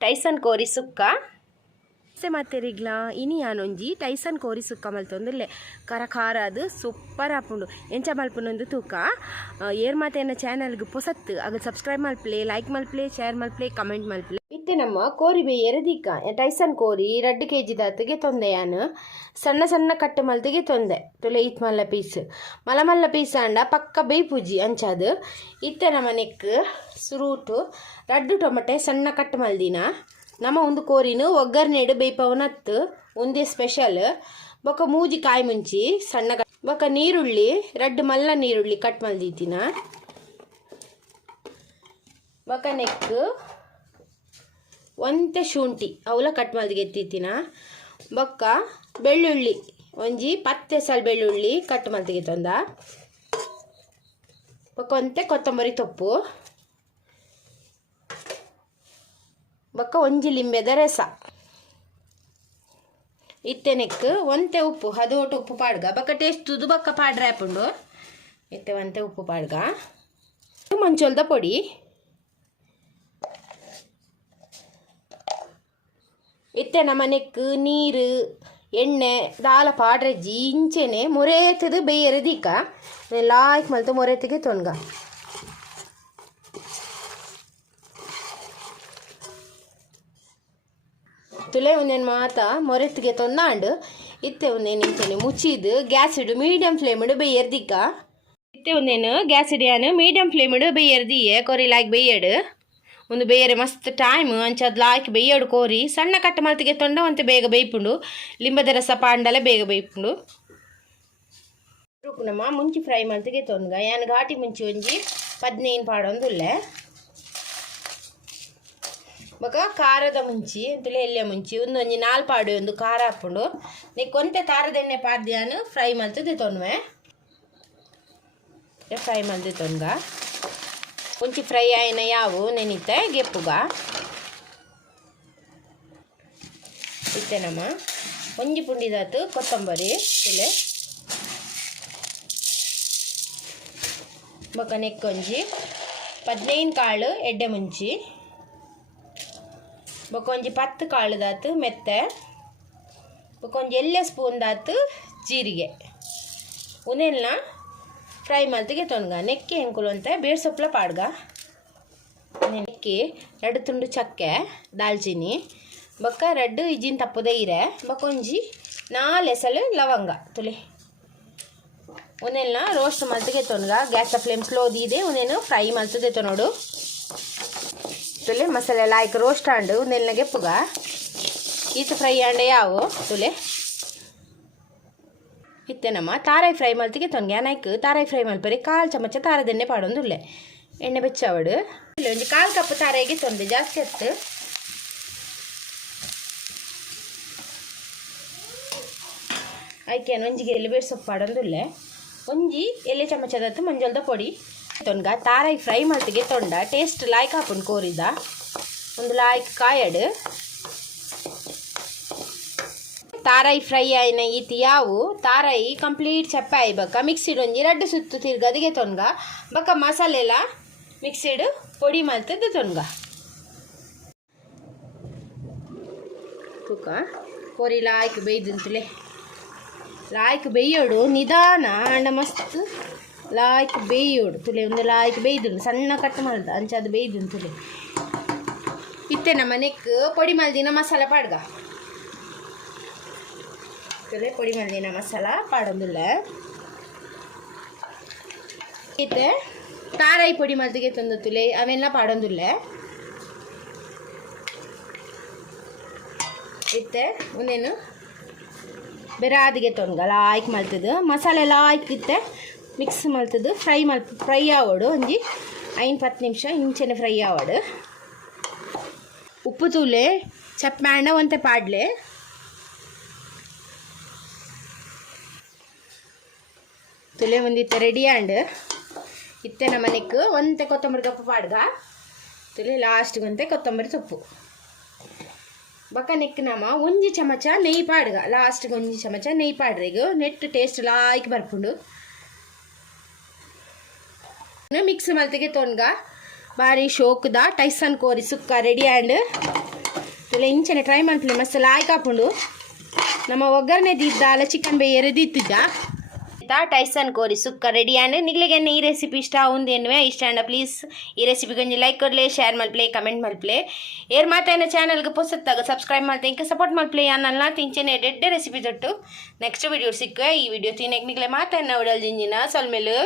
Tyson ಕೋರಿ ಸುಕ್ಕ ಮಾತೇರಿಗ್ಲಾ ಇನಿ ಯಾನೊಂಜಿ Tyson ಕೋರಿ ಸುಕ್ಕ ಮಲ್ತೊಂದುಲ್ಲೆ ಖಾರ ಖಾರ ಅದು ಸೂಪರ್ ಆಪುಂಡು ಎಂಚ ಮಲ್ಪುನೊಂದು ತೂಕ ಏರ್ ಮಾತೆನ ಚಾನಲ್ಗೆ ಪೊಸತ್ತು ಆಗ ಸಬ್ಸ್ಕ್ರೈಬ್ ಮಲ್ಪ್ಲೆ ಲೈಕ್ ಮಲ್ಪ್ಲೆ ಶೇರ್ ಮಲ್ಪ್ಲೆ ಕಮೆಂಟ್ ಮಲ್ಪ್ಲೆ ಇತ್ತೆ ನಮ್ಮ ಕೋರಿ ಬೇಯರದಿಕ್ಕ ಟೈಸನ್ ಕೋರಿ 2 kg ದಾತಿಗೆ ತೊಂದೆ ಯಾನು ಸಣ್ಣ ಸಣ್ಣ ಕಟ್ಟು ಮಲ್ತಿಗೆ ತೊಂದೆ ತುಲೆ ಇತ್ ಮಲ್ಲ ಪೀಸ್ ಮಲ್ಲ ಪೀಸ್ ಅಂಡ ಪಕ್ಕ ಬೇಯ್ ಪೂಜಿ ಅಂಚಾದು ಇತ್ತೆ ನಮ್ಮ ನೆಕ್ ಸುರೂಟು 2 ಟೊಮಟೆ ಸಣ್ಣ ಕಟ್ಟು ಮಲ್ದಿನ ನಮ್ಮ ಒಂದು ಕೋರಿನು ಒಗ್ಗರ್ನೆಡು ಬೇಯ್ಪವನತ್ತು ಒಂದೇ ಸ್ಪೆಷಲ್ ಬೊಕ್ಕ ಮೂಜಿ ಕಾಯಿ ಮುಂಚಿ ಸಣ್ಣ ಬೊಕ್ಕ ನೀರುಳ್ಳಿ 2 ಮಲ್ಲ ನೀರುಳ್ಳಿ ಕಟ್ ಮಲ್ದಿತ್ತಿನ ಬೊಕ್ಕ ನೆಕ್ ಒಂತೆ ಶುಂಠಿ ಅವಲ ಕಟ್ ಮಲ್ದಿಗೆ ಎತ್ತಿತ್ತಿನ ಬೊಕ್ಕ ಬೆಳ್ಳುಳ್ಳಿ ಒಂಜಿ 10 ಎಸಲ್ ಬೆಳ್ಳುಳ್ಳಿ ಕಟ್ ಮಲ್ತಿಗೆ ತೊಂದ ಬೊಕ್ಕ ಒಂತೆ ಕೊತ್ತಂಬರಿ ತೊಪ್ಪು ಬೊಕ್ಕ ಒಂಜಿ ಲಿಂಬೆದ ರಸ ಇತ್ತೆನೆಕ್ ಒಂತೆ ಉಪ್ಪು ಹದೋಟು ಉಪ್ಪು ಪಾಡ್ಗ ಬೊಕ್ಕ ಟೇಸ್ಟ್ ತುದು ಬೊಕ್ಕ ಪಾಡ್ರೆ ಆಪುಂಡು ಇತ್ತೆ ಒಂತೆ ಉಪ್ಪು ಪಾಡ್ಗ ಮಂಚೋಲ್ದ ಪೊಡಿ ಇತ್ತೆ ನಮ್ಮ ನೆಕ್ ನೀರು ಎಣ್ಣೆ ದಾಲ ಪಾಡ್ರೆಜ್ಜಿ ಇಂಚೆನೆ ಮೊರೆತದು ಬೇಯರದಿಕ್ಕ ಲಾಯ್ಕ್ ಮಲ್ತು ಮೊರೆತಿಗೆ ತೊನ್ಗ ತುಲೆ ಒಂದೇನು ಮಾತ ಮೊರೆತಿಗೆ ತೊಂದಾಂಡು ಇತ್ತೆ ಒಂದೇನು ಇಂಚೆನೆ ಮುಚ್ಚಿದು ಗ್ಯಾಸ್ ಇಡು ಮೀಡಿಯಂ ಫ್ಲೇಮ್ ಇಡು ಬೇಯರ್ದಿಕ್ಕ ಇತ್ತೆ ಒಂದೇನು ಗ್ಯಾಸ್ ಇಡಿಯಾನು ಮೀಡಿಯಂ ಫ್ಲೇಮ್ ಇಡು ಬೇಯರ್ದಿಯೆ ಕೊರಿ ಲಾಯ್ಕ್ ಬೇಯಡು ಒಂದು ಬೇರೆ ಮಸ್ತ್ ಟೈಮ್ ಅಂಚದು ಲಾಯ್ಕ್ ಬೇಯಡು ಕೋರಿ ಸಣ್ಣ ಕಟ್ಟು ಮಲ್ತಿಗೆ ತೊಂಡ ಒಂತೆ ಬೇಗ ಬೇಯ್ಪುಂಡು ಲಿಂಬದ ರಸ ಪಾಂಡಲೆ ಬೇಗ ಬೇಯ್ಪುಂಡು ನಮ್ಮ ಮುಂಚಿ ಫ್ರೈ ಮಲ್ತಿಗೆ ತೊಂದ್ಗ ಯಾನು ಘಾಟಿ ಮುಂಚಿ ಒಂಜಿ 15 ಪಾಡೊಂದುಲ್ಲೆ ಬೊಕ ಖಾರದ ಮುಂಚಿ ಅಂತಲೇ ಎಲ್ಲೆ ಮುಂಚಿ ಒಂದೊಂಜಿ 4 ಪಾಡು ಒಂದು ಖಾರ ಹಾಪುಂಡು ನೀ ಕೊಂತೆ ಖಾರದ ಎಣ್ಣೆ ಪಾಡ್ಯಾನು ಫ್ರೈ ಮಲ್ತದೆ ತೊನ್ವೆ ಫ್ರೈ ಮಲ್ತಿ ತೊನ್ಗ ಒಂಚಿ ಫ್ರೈ ಆಯ್ನ ಯಾವು ನೆನಿತೆ ಗೆಪ್ಪುಗ ಇತ್ತೆ ನಮ್ಮ ಒಂಜಿ ಪುಂಡಿದಾತು ಕೊತ್ತಂಬರಿ ತುಲೆ ಬೊಕ ನೆಕ್ಕೊಂಜಿ 15 ಕಾಳು ಎಡ್ಡೆ ಮುಂಚಿ ಬೊಕ ಒಂಜಿ 10 ಕಾಳು ದಾತು ಮೆತ್ತೆ ಬೊಕ ಒಂಜಿ ಎಲ್ಲೆ ಸ್ಪೂನ್ ದಾತು ಜೀರಿಗೆ ಉನೆಲ್ನ ಫ್ರೈ ಮಲ್ತಿಗೆ ತೊನ್ಗ ನೆಕ್ಕೆ ಎಂಕುಲು ಅಂತ ಬೇರ್ ಸೊಪ್ಪಲ ಪಾಡ್ಗ ನೆಕ್ಕೆ 2 ತುಂಡು ಚಕ್ಕೆ ದಾಲ್ಚಿನಿ ಬೊಕ್ಕ 2 ಇಜ್ಜಿನ ತಪ್ಪದೆ ಇರೆ ಬೊಕ ಒಂಜಿ 4 ಎಸಲು ಲವಂಗ ತುಲೆ ಉನೆಲ್ನ ರೋಸ್ಟ್ ಮಲ್ತಿಗೆ ತೊನ್ಗ ಗ್ಯಾಸ್ ಫ್ಲೇಮ್ ಸ್ಲೋ ದೀದೆ ಉನೇನು ಫ್ರೈ ಮಲ್ತದೆ ತೊನೋಡು ತುಲೆ ಮಸಾಲೆ ಲಾಯ್ಕ್ ರೋಸ್ಟ್ ಆಂಡು ಉನೆಲ್ನ ಗೆಪ್ಪುಗ ಈತ ಫ್ರೈ ಆಂಡೆ ಯಾವು ತುಲೆ ಇತ್ತೆ ನಮ್ಮ ತಾರಾಯಿ ಫ್ರೈ ಮಲ್ತಿಗೆ ತೊನ್ಗೆ ನೈಕ್ ತಾರಾಯಿ ಫ್ರೈ ಮಲ್ಪರಿ 1/4 ಚಮಚ ತಾರದ ಎಣ್ಣೆ ಪಾಡೊಂದುಲ್ಲೆ ಎಣ್ಣೆ ಬೆಚ್ಚವಡು ಇಲ್ಲ ಒಂಜಿ 1/4 ಕಪ್ ತಾರಾಯಿಗೆ ತೊಂದೆ ಜಾಸ್ತಿ ಎತ್ತು ಆಯ್ಕೆ ಒಂಜಿಗೆ ಎಲ್ಲಿ ಬೇರೆ ಸೊಪ್ಪು ಪಾಡೊಂದುಲ್ಲೆ ಒಂಜಿ ಎಲೆ ಚಮಚದತ್ತು ಮಂಜಲ್ದ ಪೊಡಿ ತೊನ್ಗ ತಾರಾಯಿ ಫ್ರೈ ಮಲ್ತಿಗೆ ತೊಂಡ ಟೇಸ್ಟ್ ಲಾಯ್ಕ್ ಹಾಪುಂಡು ಕೋರಿದ ಒಂದು ಲಾಯ್ಕ್ ಕಾಯಡು ತಾರಾಯಿ ಫ್ರೈ ಆಯ್ನ ಈತಿ ಯಾವು ತಾರಾಯಿ ಕಂಪ್ಲೀಟ್ ಚಪ್ಪ ಆಯ್ಬಕ್ಕ ಮಿಕ್ಸಿಡ್ ಒಂಜಿ 2 ಸುತ್ತು ತಿರ್ಗದಿಗೆ ತೊನ್ಗ ಬಕ್ಕ ಮಸಾಲೆಲ ಮಿಕ್ಸಿಡ್ ಪೊಡಿ ಮಲ್ತದ್ದು ತೊನ್ಗ ತೂಕ ಕೋರಿ ಲಾಯ್ಕ್ ಬೇಯ್ದಂತಲೇ ಲಾಯ್ಕ್ ಬೇಯೋಡು ನಿಧಾನ ಅಂಡ ಮಸ್ತ್ ಲಾಯ್ಕ್ ಬೇಯೋಡು ತುಲೆ ಒಂದು ಲಾಯ್ಕ್ ಬೇಯ್ದುಂಡು ಸಣ್ಣ ಕಟ್ಟು ಮಲ್ದ ಅಂಚದು ಬೇಯ್ದುಂಡು ತುಲೆ ಇತ್ತೆ ನಮ್ಮ ನೆಕ್ ಪೊಡಿ ಮಲ್ದಿನ ಮಸಾಲ ಪಾಡ್ಗ ಪೊಡಿ ಮಲ್ದಿನ ಮಸಾಲ ಪಾಡೊಂದುಲ್ಲ ಇತ್ತೆ ತಾರಾಯಿ ಪೊಡಿ ಮಲ್ತಿಗೆ ತೊಂದು ತುಲೆ ಅವೆಲ್ಲ ಪಾಡೊಂದುಲ್ಲ ಇತ್ತೆ ಒಂದೇನು ಬೆರಾದಿಗೆ ತೊನ್ಗ ಲಾಯ್ಕ್ ಮಲ್ತದು ಮಸಾಲೆ ಲಾಯ್ಕ್ ಇತ್ತೆ ಮಿಕ್ಸ್ ಮಲ್ತದು ಫ್ರೈ ಆವೋಡು ಒಂಜಿ 5-10 ನಿಮಿಷ ಇಂಚೆನೆ ಫ್ರೈ ಆವೋಡು ಉಪ್ಪು ತೂಲೆ ಚಪ್ ಮ್ಯಾಂಡ ಒಂತೆ ಪಾಡ್ಲೆ ತುಲೆ ಒಂದಿತ್ತೆ ರೆಡಿ ಆಂಡ್ ಇತ್ತೆ ನಮ್ಮ ನೆಕ್ ಒಂತೆ ಕೊತ್ತಂಬರಿ ಸೊಪ್ಪು ಪಾಡ್ಗ ತುಲೆ ಲಾಸ್ಟ್ಗೆ ಒಂತೆ ಕೊತ್ತಂಬರಿ ಸೊಪ್ಪು ಬೊಕ ನೆಕ್ ನಮ ಒಂಜಿ ಚಮಚ ನೆಯ್ಯಿ ಪಾಡ್ಗ ಲಾಸ್ಟ್ಗೆ ಒಂಜಿ ಚಮಚ ನೆಯ್ಯಿ ಪಾಡ್ರೆ ಈಗ ನೆಟ್ ಟೇಸ್ಟ್ ಲಾಯ್ಕ್ ಬರ್ಪುಂಡು ಮಿಕ್ಸ್ ಮಲ್ತಿಗೆ ತೊನ್ಗ ಬಾರಿ ಶೋಕ್ದ ಟೈಸನ್ ಕೋರಿ ಸುಕ್ಕ ರೆಡಿ ಆ್ಯಂಡ್ ಅಲ್ಲ ಇಂಚನೆ ಟ್ರೈ ಮಾಡ್ಲಿ ಮಸ್ತ್ ಲಾಯ್ಕ್ ಹಾಕೊಂಡು ನಮ್ಮ ಒಗ್ಗರಣೆ ದಿದ್ದ ಅಲ್ಲ ಚಿಕನ್ ಬೇರೆ ದಿತ್ತಿದ್ದ ಟೈಸನ್ ಕೋರಿ ಸುಕ್ಕ ರೆಡಿ ಆ್ಯಂಡ್ ನಿಗ್ಲಿಗೆ ಈ ರೆಸಿಪಿ ಇಷ್ಟ ಉಂದೇನುವೆ ಇಷ್ಟ ಅಂಡ ಪ್ಲೀಸ್ ಈ ರೆಸಿಪಿ ಗೊಂಜಿ ಲೈಕ್ ಕೊಡ್ಲೆ ಶೇರ್ ಮಲ್ಪ್ಲೆ ಕಮೆಂಟ್ ಮಲ್ಪ್ಲೆ ಏರ್ ಮಾತಾಯಿನ ಚಾನಲ್ಗೆ ಪೊಸತ್ತಾಗ ಸಬ್ಸ್ಕ್ರೈಬ್ ಮಾಡ್ತೆ ಇಂಕ ಸಪೋರ್ಟ್ ಮಲ್ಪ್ಲೆ ಅನ್ನಲ್ಲ ತಿಂಚನೆ ಡೆಡ್ಡೆ ರೆಸಿಪಿ ತೊಟ್ಟು ನೆಕ್ಸ್ಟ್ ವಿಡಿಯೋ ಸಿಕ್ಕುವೆ ಈ ವಿಡಿಯೋ ತಿನ್ನಕ್ಕೆ ನಿಗ್ಲೆ ಮಾತಾಯಿನ ಉಡಲ್ ಜಿಂಜಿನ ಸೊಲ್ಮೇಲು